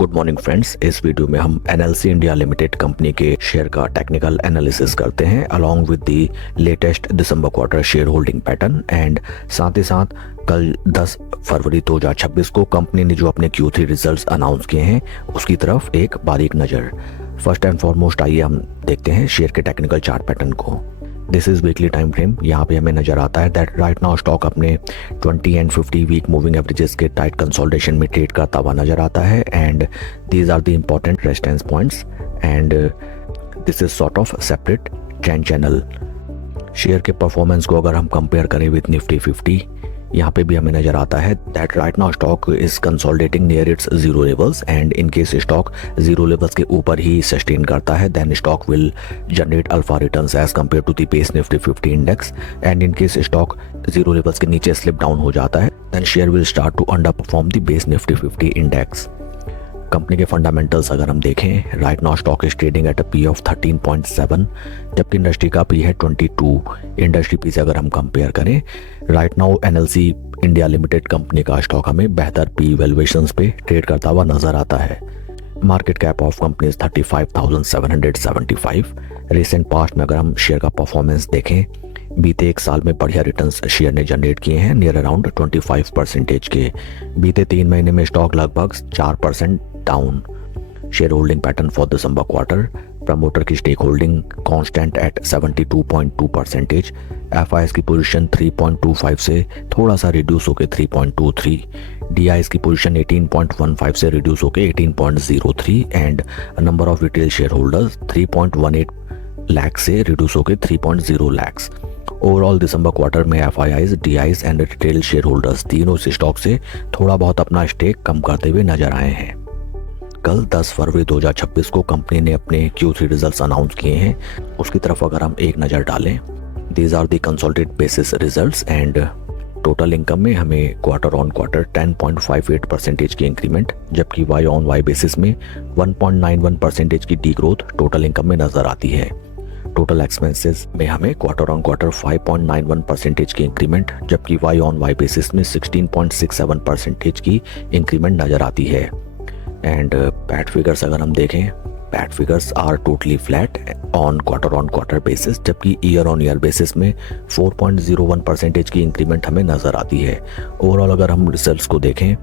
Good morning friends. इस video में हम एनएलसी इंडिया लिमिटेड कंपनी के शेयर का टेक्निकल एनालिसिस करते हैं along with the latest December quarter share holding pattern and साथ ही साथ कल 10 फरवरी 2026 को कंपनी ने जो अपने Q3 रिजल्ट्स अनाउंस किए हैं उसकी तरफ एक बारीक नज़र। फर्स्ट एंड फॉरमोस्ट आइए हम देखते हैं शेयर के टेक्निकल चार्ट पैटर्न को। This is weekly time frame. यहाँ पे हमें नजर आता है दैट राइट नाउ स्टॉक अपने 20 एंड 50 वीक मूविंग एवरेजेस के टाइट कंसोलिडेशन में ट्रेड करता हुआ नजर आता है and these are the important resistance points and this is sort of separate trend channel. Share के परफॉर्मेंस को अगर हम कंपेयर करें विद निफ्टी 50, यहाँ पे भी हमें नजर आता है that right now stock is consolidating near its zero levels and in case stock zero levels के ऊपर ही सस्टेन करता है then stock will generate alpha returns as compared to the base Nifty 50 index and in case stock zero levels के नीचे slip down हो जाता है then share will start to underperform the base Nifty 50 index. Company के fundamentals अगर हम देखें, right now stock is trading at a P of 13.7 जबकि इंडस्ट्री का पी है 22। इंडस्ट्री पी से अगर हम कंपेयर करें, right now NLC India limited company का स्टॉक हमें बेहतर पी वैल्यूएशंस पे ट्रेड करता हुआ नजर आता है। Market cap of company is 35,775। Recent past में अगर हम शेयर का परफॉर्मेंस देखें, बीते एक साल में बढ़िया रिटर्न्स शेयर ने जनरेट किए हैं नियर अराउंड 25% के। बीते 3 महीने में स्टॉक लगभग 4% down. Share holding pattern for December quarter, promoter की stake holding constant at 72.2%। FIs की पोजीशन 3.25 से थोड़ा सा रिड्यूस होकर 3.23। डीआईएस की पोजीशन 18.15 से रिड्यूस होकर 18.03 and number of retail share holders 3.18 lakh से रिड्यूस होकर 3.0 लाख। ओवरऑल दिसंबर क्वार्टर में FIIs, DIIs and retail share holders तीनों इस स्टॉक से थोड़ा बहुत अपना स्टेक कम करते हुए नजर आए हैं। कल 10 फरवरी 2026 को कंपनी ने अपने Q3 रिजल्ट्स अनाउंस किए हैं, उसकी तरफ अगर हम एक नज़र डालें, these are the consolidated basis results and total income में हमें क्वार्टर ऑन क्वार्टर 10.58% की इंक्रीमेंट जबकि वाई ऑन वाई बेसिस में 1.91% की डी ग्रोथ टोटल इनकम में नजर आती है। टोटल एक्सपेंसेस में हमें क्वार्टर ऑन क्वार्टर 5.91% की इंक्रीमेंट जबकि वाई ऑन वाई बेसिस में 16.67% की इंक्रीमेंट नजर आती है। एंड पैट फिगर्स अगर हम देखें, PAT figures are totally flat on quarter basis जबकि ईयर ऑन ईयर बेसिस में 4.01% की इंक्रीमेंट हमें नजर आती है। ओवरऑल अगर हम रिजल्ट्स को देखें,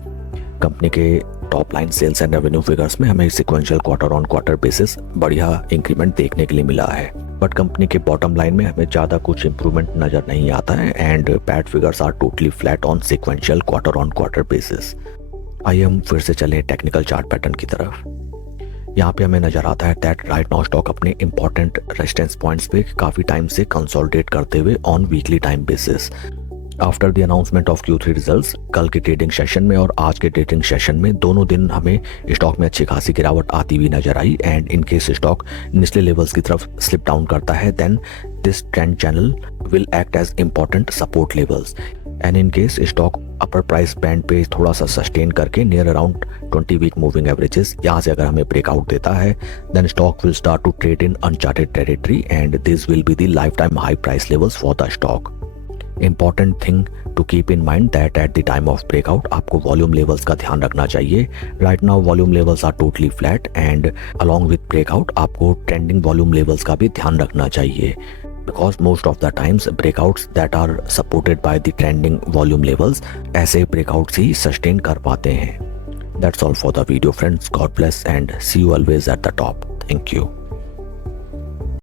कंपनी के top line sales and revenue figures में हमें sequential quarter on quarter basis बढ़िया इंक्रीमेंट देखने के लिए मिला है, बट कंपनी के बॉटम लाइन में हमें ज़्यादा कुछ इंप्रूवमेंट नज़र नहीं आता है and PAT figures are totally flat on sequential quarter on quarter basis. आइए हम फिर से चलें टेक्निकल चार्ट पैटर्न की तरफ। यहाँ पे हमें नजर आता है दैट राइट नाउ स्टॉक अपने इंपॉर्टेंट रेजिस्टेंस पॉइंट्स पे काफ़ी टाइम से कंसोलिडेट करते हुए on weekly time basis. After the announcement of Q3 results, कल के ट्रेडिंग सेशन में और आज के ट्रेडिंग सेशन में दोनों दिन हमें स्टॉक में अच्छी खासी गिरावट आती हुई नजर आई एंड इन केस स्टॉक निचले लेवल्स की तरफ स्लिप डाउन करता है then this trend channel will act as important support levels and in case stock upper price band पे थोड़ा सा सस्टेन करके near around 20 week moving averages यहाँ से अगर हमें ब्रेकआउट देता है then stock will start to trade in uncharted territory and this will be the lifetime high price levels for the stock. Important thing to keep in mind that at the time of breakout आपको volume levels का ध्यान रखना चाहिए। Right now volume levels are totally flat and along with breakout आपको trending volume levels का भी ध्यान रखना चाहिए because most of the times breakouts that are supported by the trending volume levels ऐसे breakouts ही sustain कर पाते हैं। That's all for the video friends. God bless and see you always at the top. Thank you.